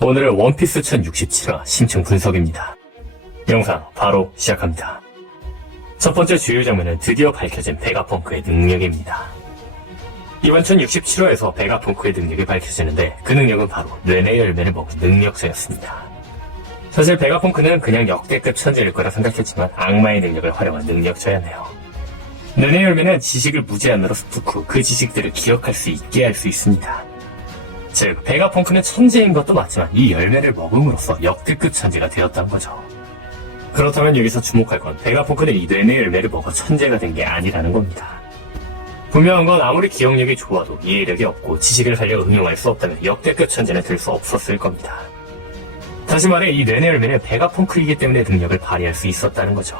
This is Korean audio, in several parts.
오늘은 원피스 1067화 심층 분석입니다. 영상 바로 시작합니다. 첫 번째 주요 장면은 드디어 밝혀진 베가펑크의 능력입니다. 이번 1067화에서 베가펑크의 능력이 밝혀지는데 그 능력은 바로 뇌내 열매를 먹은 능력자였습니다. 사실 베가펑크는 그냥 역대급 천재일 거라 생각했지만 악마의 능력을 활용한 능력자였네요. 뇌내 열매는 지식을 무제한으로 습득 후 그 지식들을 기억할 수 있게 할 수 있습니다. 즉, 베가펑크는 천재인 것도 맞지만 이 열매를 먹음으로써 역대급 천재가 되었다는 거죠. 그렇다면 여기서 주목할 건 베가펑크는 이 뇌내 열매를 먹어 천재가 된 게 아니라는 겁니다. 분명한 건 아무리 기억력이 좋아도 이해력이 없고 지식을 살려 응용할 수 없다면 역대급 천재는 될 수 없었을 겁니다. 다시 말해 이 뇌내 열매는 베가펑크이기 때문에 능력을 발휘할 수 있었다는 거죠.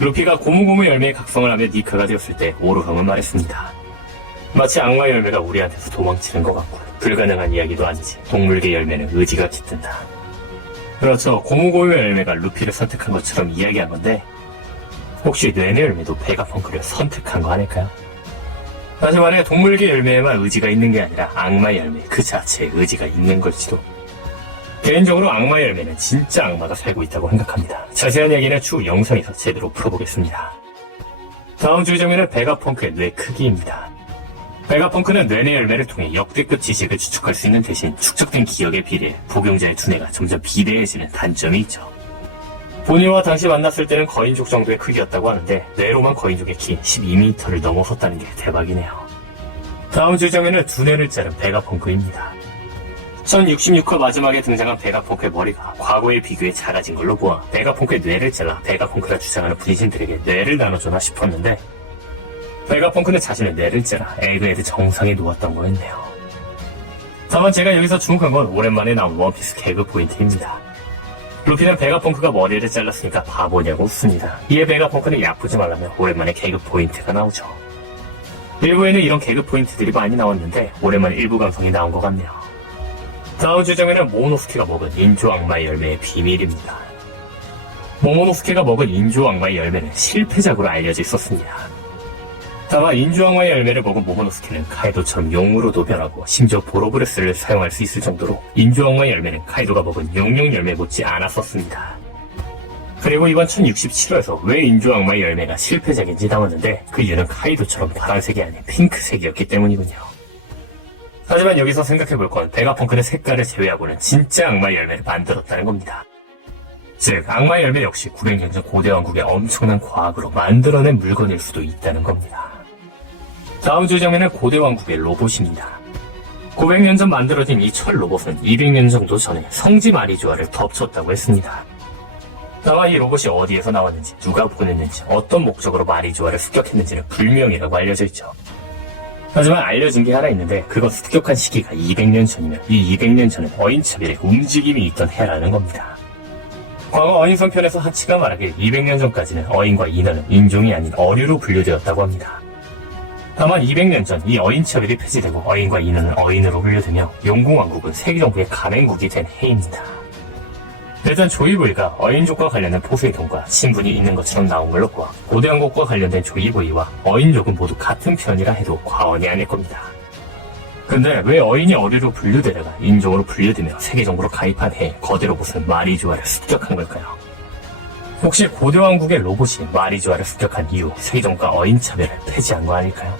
루피가 고무고무 열매의 각성을 하며 니카가 되었을 때 오로형은 말했습니다. 마치 악마 열매가 우리한테서 도망치는 것 같고 불가능한 이야기도 아니지. 동물계 열매는 의지가 깃든다. 그렇죠. 고무고무 열매가 루피를 선택한 것처럼 이야기한 건데 혹시 뇌내 열매도 베가펑크를 선택한 거 아닐까요? 다시 말해 동물계 열매에만 의지가 있는 게 아니라 악마 열매 그 자체에 의지가 있는 걸지도. 개인적으로 악마 열매는 진짜 악마가 살고 있다고 생각합니다. 자세한 이야기는 추후 영상에서 제대로 풀어보겠습니다. 다음 주제는 베가펑크의 뇌 크기입니다. 베가펑크는 뇌내 열매를 통해 역대급 지식을 추측할 수 있는 대신 축적된 기억에 비례해 복용자의 두뇌가 점점 비대해지는 단점이 있죠. 본인과 당시 만났을 때는 거인족 정도의 크기였다고 하는데 뇌로만 거인족의 키 12m를 넘어섰다는 게 대박이네요. 다음 주제는 두뇌를 자른 베가펑크입니다. 1066화 마지막에 등장한 베가펑크의 머리가 과거에 비교해 작아진 걸로 보아 베가펑크의 뇌를 잘라 베가펑크가 주장하는 분신들에게 뇌를 나눠주나 싶었는데 베가펑크는 자신의 뇌를 잘라 에그헤드 정상에 놓았던 거였네요. 다만 제가 여기서 주목한 건 오랜만에 나온 원피스 개그 포인트입니다. 루피는 베가펑크가 머리를 잘랐으니까 바보냐고 웃습니다. 이에 베가펑크는 야쁘지 말라며 오랜만에 개그 포인트가 나오죠. 일부에는 이런 개그 포인트들이 많이 나왔는데 오랜만에 일부 감성이 나온 것 같네요. 다음 주제는 모모노스케가 먹은 인조 악마의 열매의 비밀입니다. 모모노스케가 먹은 인조 악마의 열매는 실패작으로 알려져 있었습니다. 다만 인조 악마의 열매를 먹은 모모노스케는 카이도처럼 용으로도 변하고 심지어 보로브레스를 사용할 수 있을 정도로 인조 악마의 열매는 카이도가 먹은 용용 열매 못지 않았었습니다. 그리고 이번 1067화에서 왜 인조 악마의 열매가 실패작인지 나왔는데 그 이유는 카이도처럼 파란색이 아닌 핑크색이었기 때문이군요. 하지만 여기서 생각해볼 건 베가펑크는 색깔을 제외하고는 진짜 악마의 열매를 만들었다는 겁니다. 즉 악마의 열매 역시 900년 전 고대 왕국의 엄청난 과학으로 만들어낸 물건일 수도 있다는 겁니다. 다음 주제는 고대 왕국의 로봇입니다. 900년 전 만들어진 이 철 로봇은 200년 정도 전에 성지 마리주아를 덮쳤다고 했습니다. 다만 이 로봇이 어디에서 나왔는지 누가 보냈는지 어떤 목적으로 마리주아를 습격했는지는 불명이라고 알려져 있죠. 하지만 알려진 게 하나 있는데 그것 습격한 시기가 200년 전이면 이 200년 전은 어인차별의 움직임이 있던 해라는 겁니다. 과거 어인선 편에서 하치가 말하길 200년 전까지는 어인과 인어는 인종이 아닌 어류로 분류되었다고 합니다. 다만 200년 전 이 어인차별이 폐지되고 어인과 인어는 어인으로 분류되며 용궁왕국은 세계정부의 가맹국이 된 해입니다. 일단 조이보이가 어인족과 관련된 포세이돈과 친분이 있는 것처럼 나온 걸로 보아 고대왕국과 관련된 조이보이와 어인족은 모두 같은 편이라 해도 과언이 아닐 겁니다. 근데 왜 어인이 어류로 분류되다가 인종으로 분류되며 세계정부로 가입한 해에 거대 로봇은 마리주아를 습격한 걸까요? 혹시 고대왕국의 로봇이 마리주아를 습격한 이후 세계정부가 어인차별을 폐지한 거 아닐까요?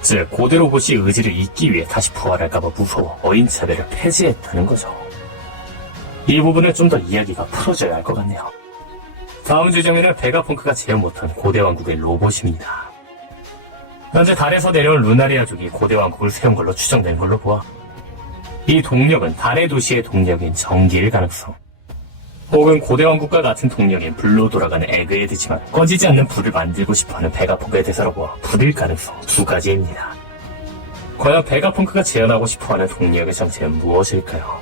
즉 고대 로봇이 의지를 잊기 위해 다시 부활할까봐 무서워 어인차별을 폐지했다는 거죠. 이 부분을 좀 더 이야기가 풀어져야 할 것 같네요. 다음 주제는 베가펑크가 제어 못한 고대왕국의 로봇입니다. 현재 달에서 내려온 루나리아족이 고대왕국을 세운 걸로 추정되는 걸로 보아 이 동력은 달의 도시의 동력인 전기일 가능성 혹은 고대왕국과 같은 동력인 불로 돌아가는 에그헤드지만 꺼지지 않는 불을 만들고 싶어하는 베가펑크의 대사로 보아 불일 가능성 두 가지입니다. 과연 베가펑크가 재현하고 싶어하는 동력의 정체는 무엇일까요?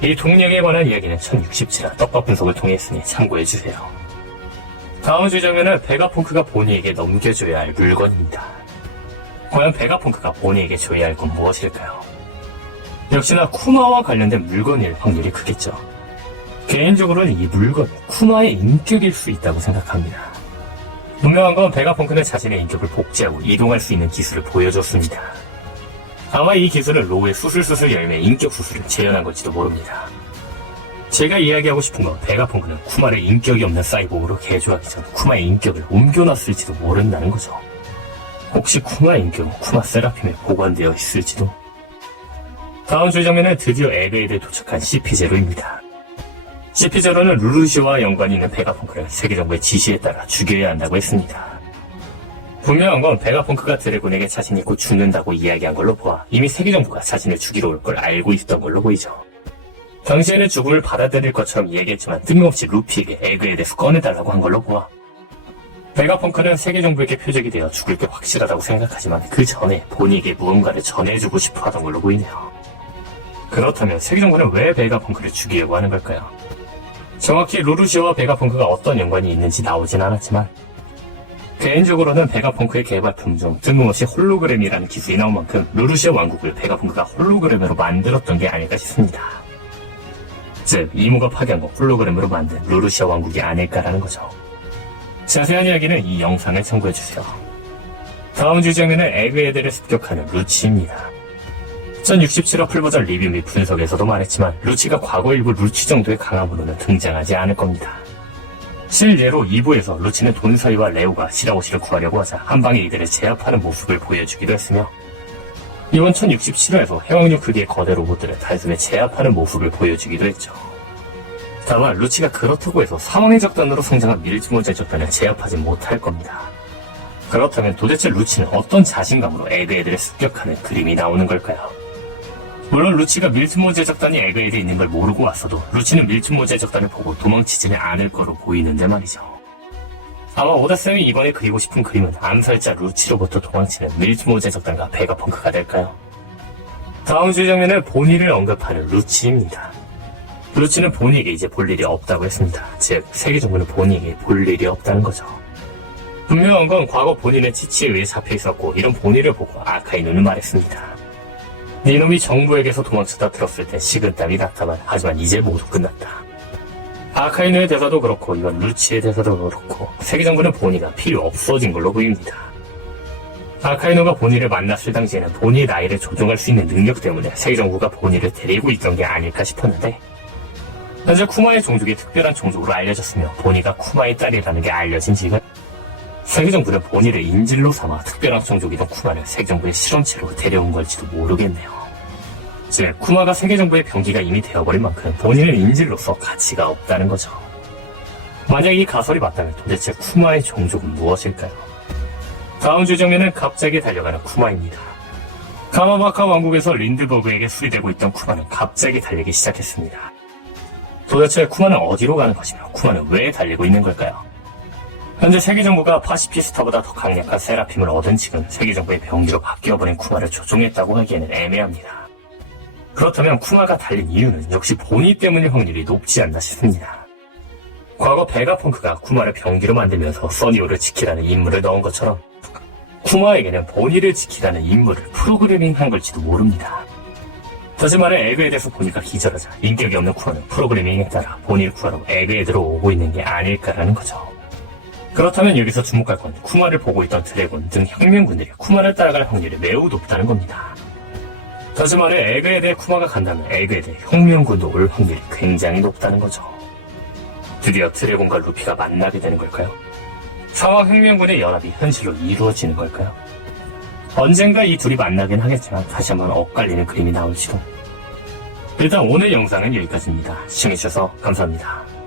이 동력에 관한 이야기는 1067화 떡밥 분석을 통해 했으니 참고해주세요. 다음 주제는 베가펑크가 보니에게 넘겨줘야 할 물건입니다. 과연 베가펑크가 보니에게 줘야 할 건 무엇일까요? 역시나 쿠마와 관련된 물건일 확률이 크겠죠. 개인적으로는 이 물건이 쿠마의 인격일 수 있다고 생각합니다. 분명한 건 베가펑크는 자신의 인격을 복제하고 이동할 수 있는 기술을 보여줬습니다. 아마 이 기술은 로우의 수술수술 열매 인격 수술을 재현한 걸지도 모릅니다. 제가 이야기하고 싶은 건 베가펑크는 쿠마를 인격이 없는 사이보그로 개조하기 전 쿠마의 인격을 옮겨놨을지도 모른다는 거죠. 혹시 쿠마의 인격은 쿠마 세라핌에 보관되어 있을지도. 다음 주 장면은 드디어 에그헤드에 도착한 CP0입니다. CP0는 루루시오와 연관이 있는 베가펑크를 세계정부의 지시에 따라 죽여야 한다고 했습니다. 분명한 건 베가펑크가 드래곤에게 자신이 곧 죽는다고 이야기한 걸로 보아 이미 세계정부가 자신을 죽이러 올 걸 알고 있었던 걸로 보이죠. 당시에는 죽음을 받아들일 것처럼 이야기했지만 뜬금없이 루피에게 에그헤드에서 꺼내달라고 한 걸로 보아 베가펑크는 세계정부에게 표적이 되어 죽을 게 확실하다고 생각하지만 그 전에 본인에게 무언가를 전해주고 싶어 하던 걸로 보이네요. 그렇다면 세계정부는 왜 베가펑크를 죽이려고 하는 걸까요? 정확히 루루시오와 베가펑크가 어떤 연관이 있는지 나오진 않았지만 개인적으로는 베가펑크의 개발품 중 뜬금없이 홀로그램이라는 기술이 나온 만큼 루루시오 왕국을 베가펑크가 홀로그램으로 만들었던 게 아닐까 싶습니다. 즉 이모가 파괴한 거 홀로그램으로 만든 루루시오 왕국이 아닐까라는 거죠. 자세한 이야기는 이 영상을 참고해주세요. 다음 주 장면은 에그헤드를 습격하는 루치입니다. 1067화 풀버전 리뷰 및 분석에서도 말했지만 루치가 과거 일부 루치 정도의 강함으로는 등장하지 않을 겁니다. 실례로 2부에서 루치는 돈사이와 레오가 시라오시를 구하려고 하자 한방에 이들을 제압하는 모습을 보여주기도 했으며 이번 1067화에서 해왕류 크기의 거대 로봇들을 단숨에 제압하는 모습을 보여주기도 했죠. 다만 루치가 그렇다고 해서 사망의 적단으로 성장한 밀즈모자의 적단을 제압하지 못할 겁니다. 그렇다면 도대체 루치는 어떤 자신감으로 에그헤드를 습격하는 그림이 나오는 걸까요? 물론 루치가 밀즈모자의 적단이 에그헤드에 있는 걸 모르고 왔어도 루치는 밀즈모자의 적단을 보고 도망치지는 않을 거로 보이는데 말이죠. 아마 오다쌤이 이번에 그리고 싶은 그림은 암살자 루치로부터 도망치는 밀즈모자의 적단과 베가펑크가 될까요? 다음 주 장면은 보니를 언급하는 루치입니다. 루치는 보니에게 이제 볼 일이 없다고 했습니다. 즉 세계정부는 보니에게 볼 일이 없다는 거죠. 분명한 건 과거 보니는 지치에 의해 잡혀있었고 이런 보니를 보고 아카이누는 말했습니다. 니놈이 정부에게서 도망쳤다 들었을 때 식은땀이 났다만 하지만 이제 모두 끝났다. 아카이누의 대사도 그렇고 이건 루치의 대사도 그렇고 세계정부는 보니가 필요 없어진 걸로 보입니다. 아카이누가 보니를 만났을 당시에는 보니의 나이를 조종할 수 있는 능력 때문에 세계정부가 보니를 데리고 있던 게 아닐까 싶었는데 현재 쿠마의 종족이 특별한 종족으로 알려졌으며 보니가 쿠마의 딸이라는 게 알려진 지금 세계정부는 보니를 인질로 삼아 특별한 종족이던 쿠마를 세계정부의 실험체로 데려온 걸지도 모르겠네요. 즉 쿠마가 세계정부의 병기가 이미 되어버린 만큼 보니는 인질로서 가치가 없다는 거죠. 만약 이 가설이 맞다면 도대체 쿠마의 종족은 무엇일까요? 다음 주 장면은 갑자기 달려가는 쿠마입니다. 가마바카 왕국에서 린드버그에게 수리되고 있던 쿠마는 갑자기 달리기 시작했습니다. 도대체 쿠마는 어디로 가는 것이며 쿠마는 왜 달리고 있는 걸까요? 현재 세계정부가 파시피스타보다 더 강력한 세라핌을 얻은 지금 세계정부의 병기로 바뀌어버린 쿠마를 조종했다고 하기에는 애매합니다. 그렇다면 쿠마가 달린 이유는 역시 보니 때문일 확률이 높지 않나 싶습니다. 과거 베가펑크가 쿠마를 병기로 만들면서 써니오를 지키라는 임무를 넣은 것처럼 쿠마에게는 보니를 지키라는 임무를 프로그래밍한 걸지도 모릅니다. 다시 말해 에그헤드에서 보니가 기절하자 인격이 없는 쿠마는 프로그래밍에 따라 보니를 구하러 에그헤드로 오고 있는 게 아닐까라는 거죠. 그렇다면 여기서 주목할 건 쿠마를 보고 있던 드래곤 등 혁명군들이 쿠마를 따라갈 확률이 매우 높다는 겁니다. 다시 말해 에그헤드에 쿠마가 간다면 에그헤드에 혁명군도 올 확률이 굉장히 높다는 거죠. 드디어 드래곤과 루피가 만나게 되는 걸까요? 상황 혁명군의 연합이 현실로 이루어지는 걸까요? 언젠가 이 둘이 만나긴 하겠지만 다시 한번 엇갈리는 그림이 나올지도. 일단 오늘 영상은 여기까지입니다. 시청해주셔서 감사합니다.